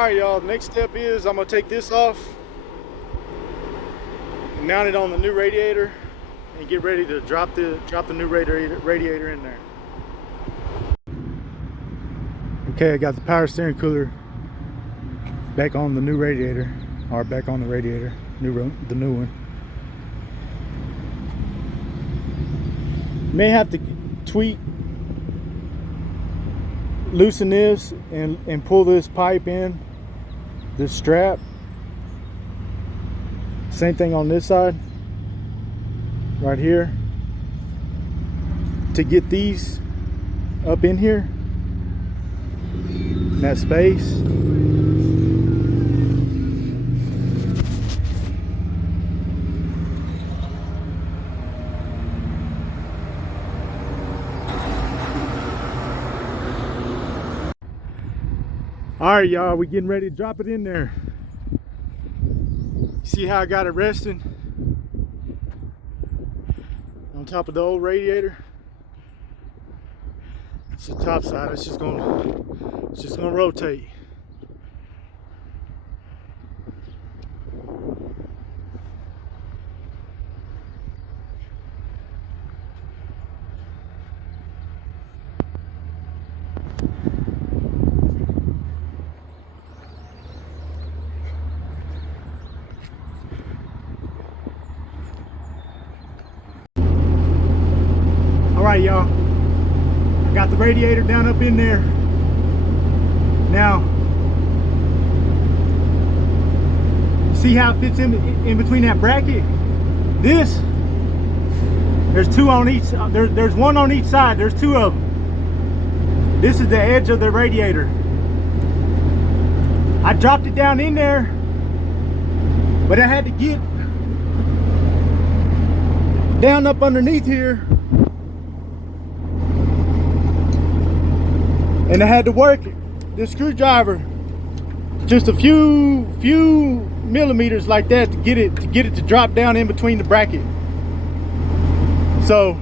Alright y'all, next step is I'm going to take this off and mount it on the new radiator and get ready to drop the new radiator in there. Okay, I got the power steering cooler back on the new radiator, or back on the radiator, the new one. May have to tweak, loosen this and pull this pipe in, this strap. Same thing on this side, right here, to get these up in here, in that space. All right, y'all, we getting ready to drop it in there. See how I got it resting on top of the old radiator? It's the top side. It's just gonna rotate. All right, y'all, I got the radiator down up in there. Now, see how it fits in between that bracket? There's two on each, there's one on each side, there's two of them. This is the edge of the radiator. I dropped it down in there, but I had to get down up underneath here, and I had to work this screwdriver just a few millimeters like that to get it to drop down in between the bracket. So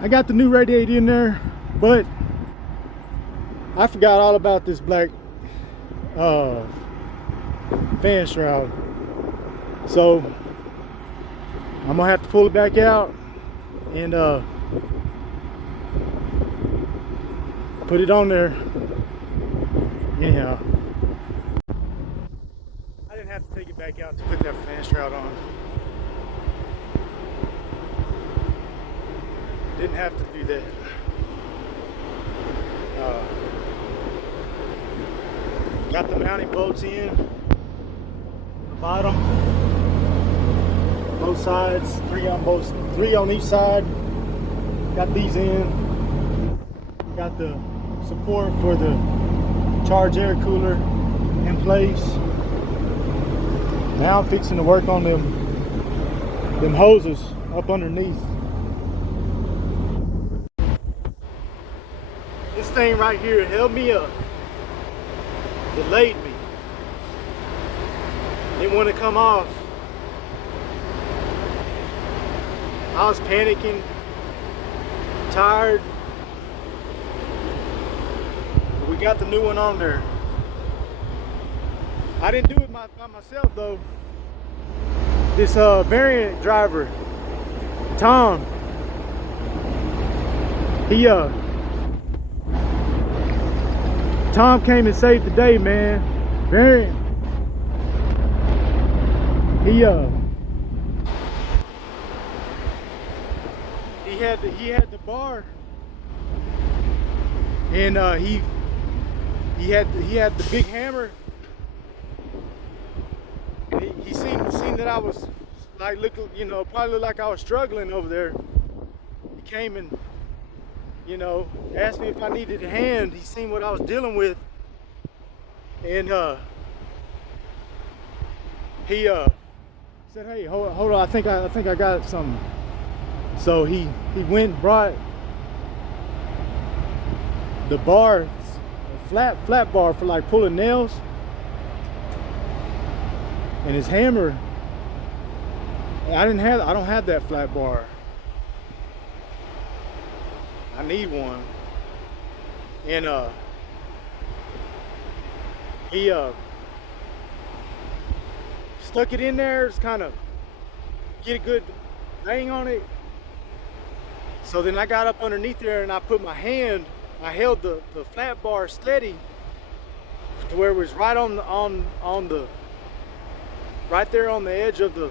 I got the new radiator in there, but I forgot all about this black fan shroud. So I'm gonna have to pull it back out and put it on there. Anyhow, I didn't have to take it back out to put that fan shroud on. Didn't have to do that. Got the mounting bolts in the bottom, both sides, three on each side. Got these in. Got the support for the charge air cooler in place. Now I'm fixing to work on them hoses up underneath. This thing right here held me up. Delayed me. Didn't want to come off. I was panicking, tired. But we got the new one on there. I didn't do it by myself though. This variant driver, Tom, Tom came and saved the day, man. Variant. He had the bar, and he had the big hammer. He seen that I was like probably looked like I was struggling over there. He came and asked me if I needed a hand. He seen what I was dealing with, and he said, "Hey, hold on, I think I got something." So he went and brought the bar, a flat bar for like pulling nails, and his hammer I don't have that flat bar. I need one. And he stuck it in there, just kind of get a good bang on it. So then I got up underneath there and I put my hand, I held the flat bar steady to where it was right on the right there on the edge of the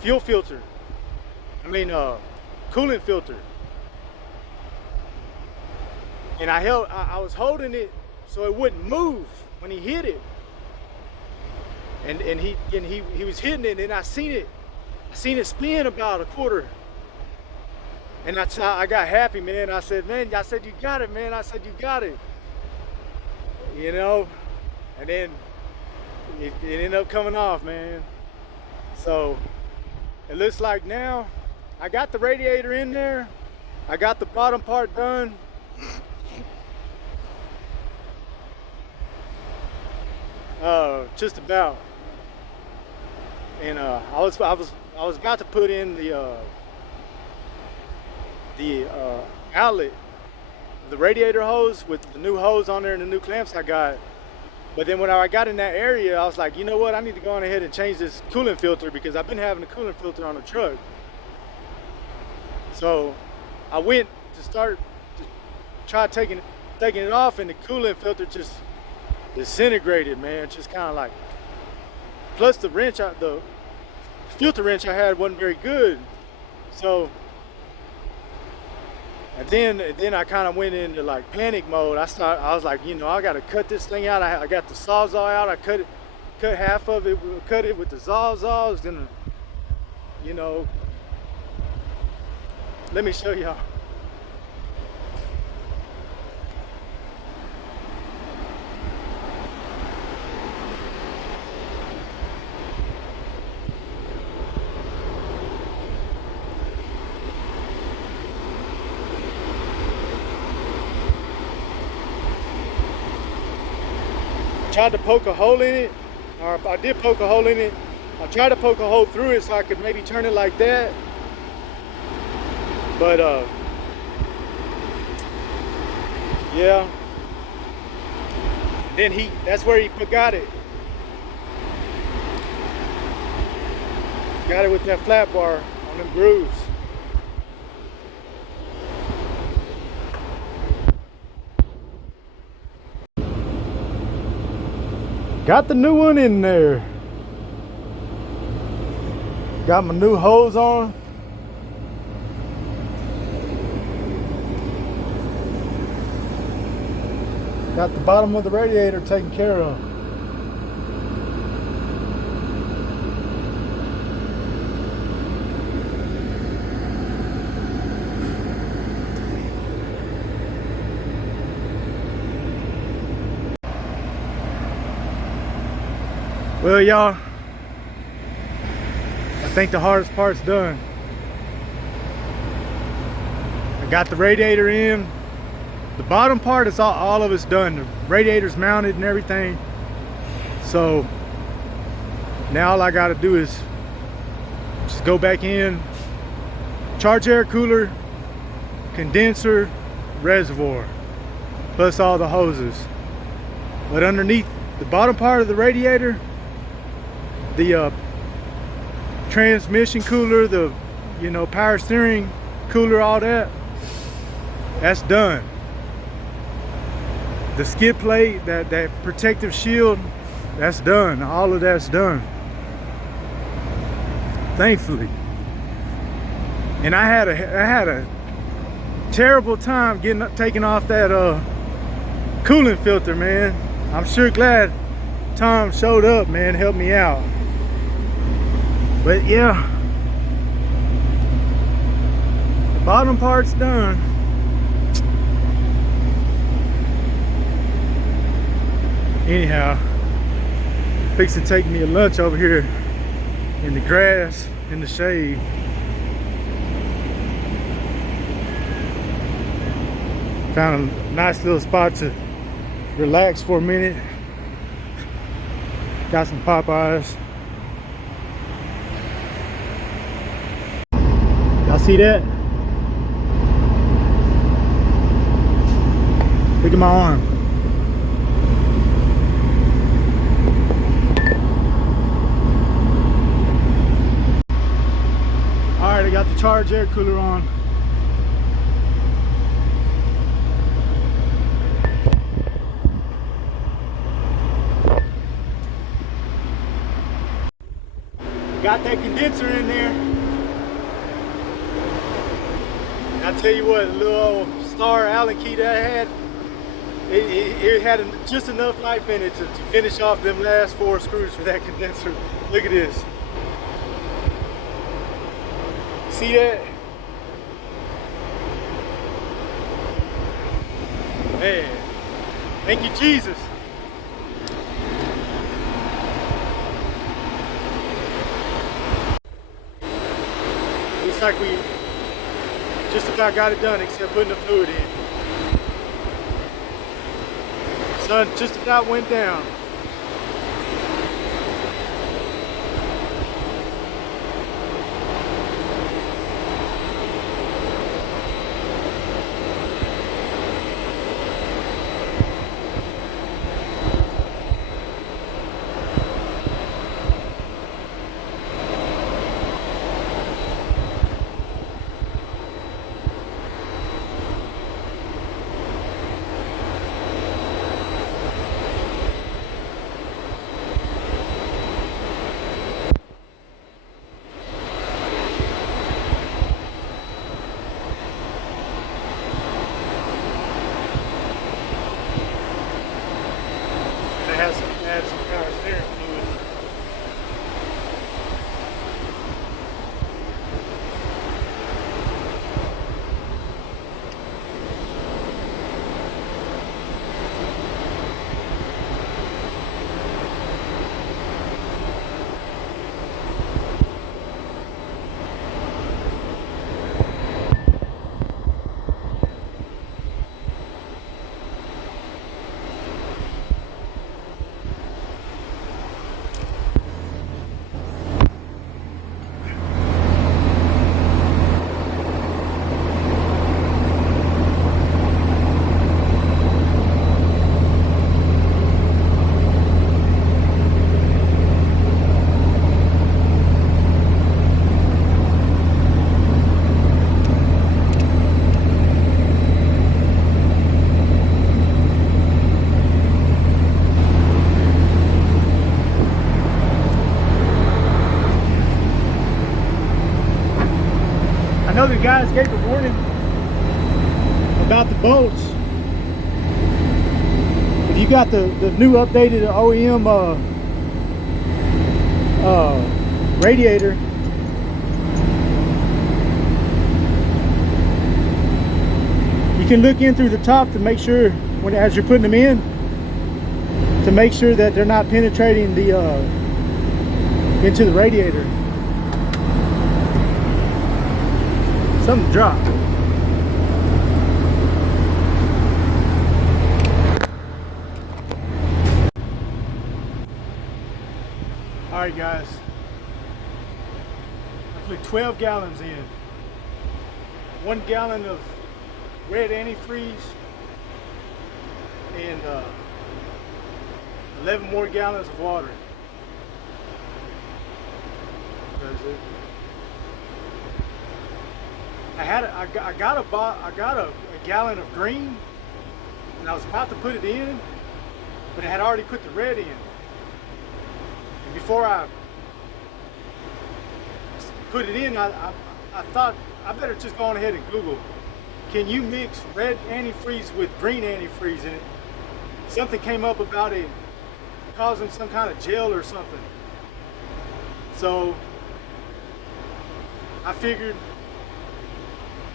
fuel filter. I mean coolant filter. And I was holding it so it wouldn't move when he hit it. And he was hitting it, and I seen it spin about a quarter. And I got happy, man. I said, you got it, man. I said, you got it. You know? And then it ended up coming off, man. So it looks like now I got the radiator in there. I got the bottom part done. Just about. And I was about to put in the outlet, the radiator hose with the new hose on there and the new clamps I got. But then when I got in that area, I was like, you know what? I need to go on ahead and change this coolant filter because I've been having a coolant filter on the truck. So I went to start to try taking it off, and the coolant filter just disintegrated, man. Just kind of like. Plus the wrench, the filter wrench I had wasn't very good. So, and then I kind of went into like panic mode. I was like, you know, I got to cut this thing out. I got the Sawzall out. I cut half of it, cut it with the Sawzall. It's gonna, you know, let me show y'all. Tried to poke a hole in it, or I did poke a hole in it. I tried to poke a hole through it so I could maybe turn it like that. But yeah. Then that's where he got it. Got it with that flat bar on them grooves. Got the new one in there. Got my new hose on. Got the bottom of the radiator taken care of. Well, y'all, I think the hardest part's done. I got the radiator in. The bottom part is all of it's done. The radiator's mounted and everything. So now all I gotta do is just go back in, charge air cooler, condenser, reservoir, plus all the hoses. But underneath the bottom part of the radiator, the transmission cooler, the power steering cooler, all that's done. The skid plate, that protective shield, that's done. All of that's done, thankfully. And I had a terrible time taking off that coolant filter, man. I'm sure glad Tom showed up, man, helped me out. But yeah, the bottom part's done. Anyhow, fixing to take me a lunch over here in the grass, in the shade. Found a nice little spot to relax for a minute. Got some Popeyes. see that? Look at my arm. Alright, I got the charge air cooler on. Got that condenser in there. And I tell you what, the little old star Allen key that I had, it had just enough life in it to finish off them last 4 screws for that condenser. Look at this. See that? Man, thank you, Jesus. Looks like we just about got it done, except putting the fluid in. Sun just about went down. Add some power steering fluid. I know the guys gave the warning about the bolts. If you got the new updated OEM radiator, you can look in through the top to make sure, as you're putting them in, to make sure that they're not penetrating the into the radiator. Something dropped. Alright guys, I put 12 gallons in. 1 gallon of red antifreeze and 11 more gallons of water. I got a gallon of green, and I was about to put it in, but I had already put the red in. And before I put it in, I thought I better just go on ahead and Google, can you mix red antifreeze with green antifreeze? And something came up about it causing some kind of gel or something. So I figured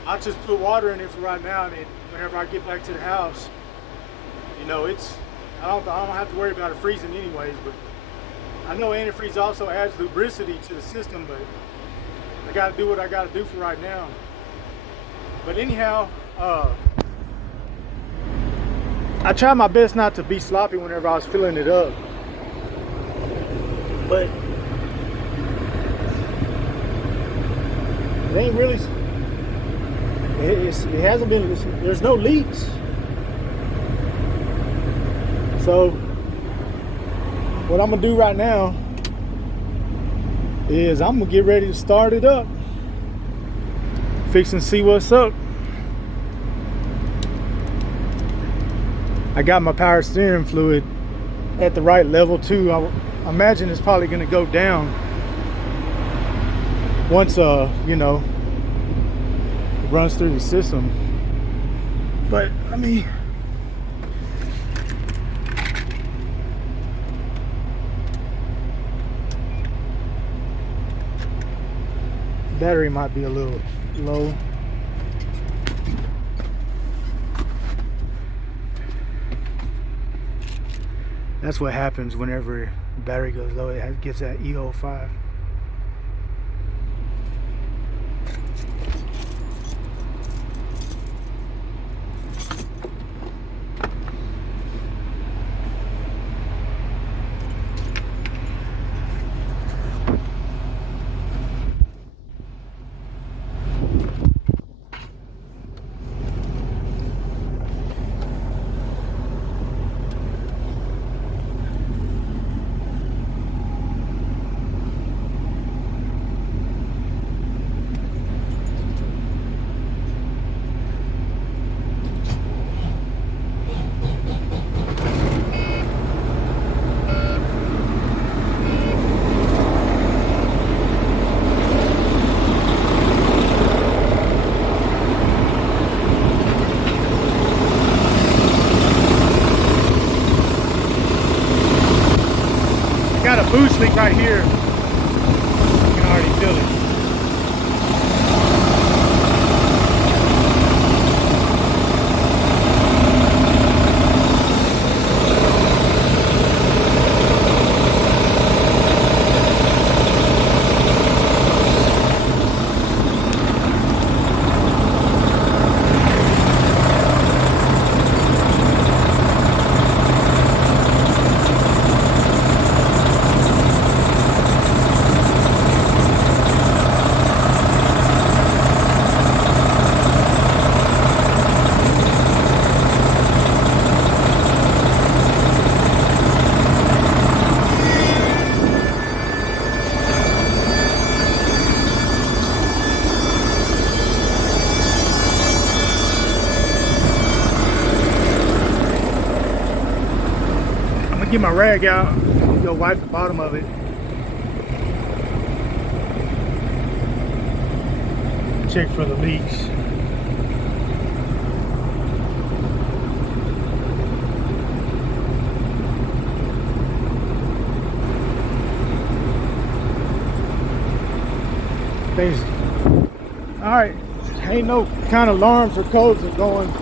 I'll just put water in it for right now, and then whenever I get back to the house, you know, I don't have to worry about it freezing anyways. But I know antifreeze also adds lubricity to the system, but I got to do what I got to do for right now. But anyhow, I tried my best not to be sloppy whenever I was filling it up, but it ain't really it hasn't been, there's no leaks. So what I'm gonna do right now is I'm gonna get ready to start it up. Fix and see what's up. I got my power steering fluid at the right level too. I imagine it's probably gonna go down once you know, it runs through the system. But I mean, battery might be a little low. That's what happens whenever the battery goes low. It gets that E05. Got a boost leak right here. You can already feel it. Get my rag out, go wipe the bottom of it. Check for the leaks. Things, all right, ain't no kind of alarms or codes are going.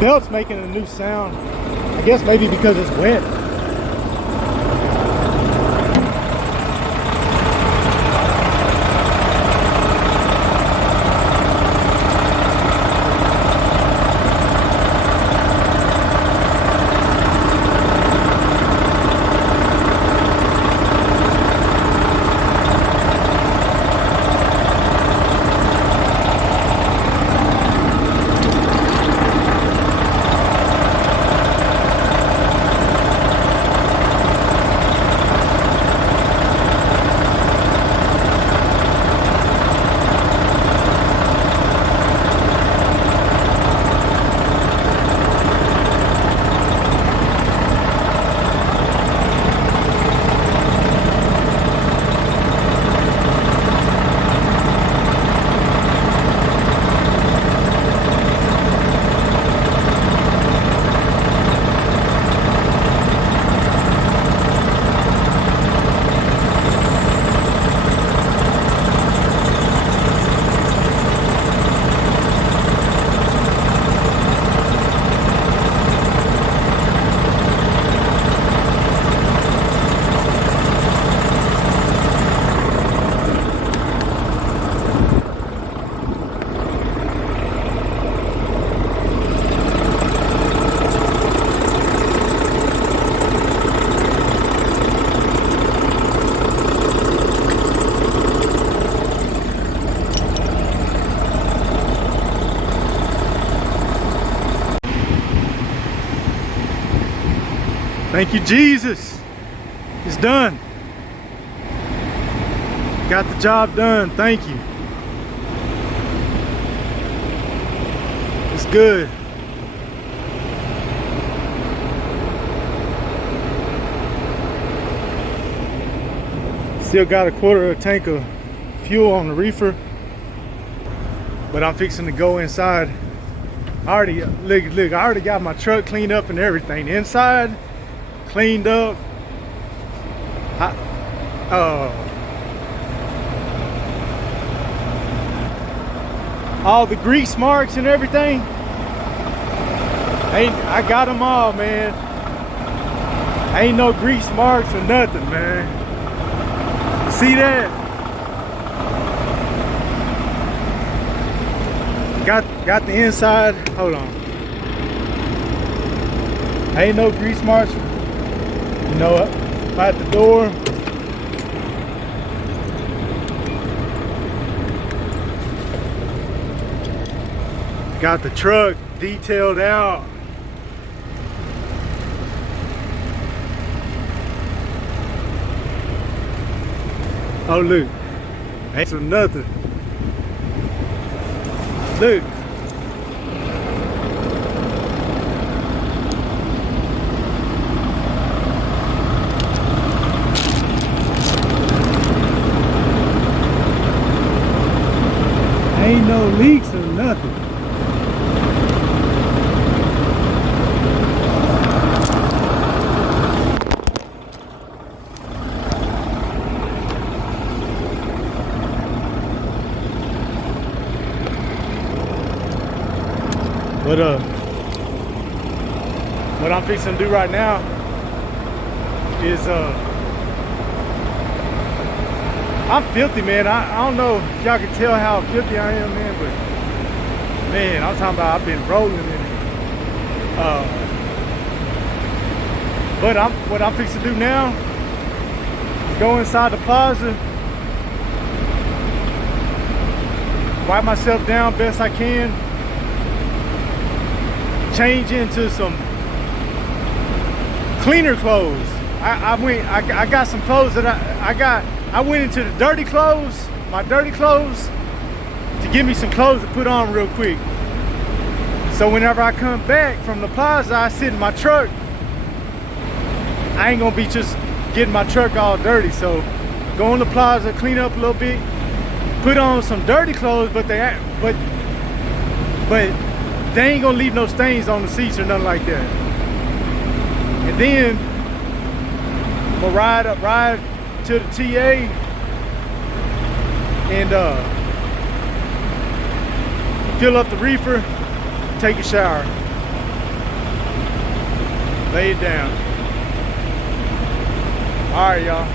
Belt's making a new sound. I guess maybe because it's wet. Thank you, Jesus. It's done. Got the job done. Thank you. It's good. Still got a quarter of a tank of fuel on the reefer, but I'm fixing to go inside. I already look. I already got my truck cleaned up and everything. Inside, cleaned up. All the grease marks and everything. I got them all, man. Ain't no grease marks or nothing, man. See that? Got the inside. Hold on. Ain't no grease marks. You know, at the door. Got the truck detailed out. Oh look, ain't so nothing. Look. Ain't no leaks or nothing. But what I'm fixing to do right now is I'm filthy, man. I don't know if y'all can tell how filthy I am, man, but man, I'm talking about I've been rolling in it. But what I'm fixing to do now is go inside the plaza, wipe myself down best I can, change into some cleaner clothes. I got some clothes that I went into the dirty clothes, my dirty clothes, to give me some clothes to put on real quick. So whenever I come back from the plaza, I sit in my truck. I ain't gonna be just getting my truck all dirty. So go in the plaza, clean up a little bit, put on some dirty clothes, but they ain't gonna leave no stains on the seats or nothing like that. And then I'm gonna ride to the TA and fill up the reefer, take a shower, lay it down. All right, y'all.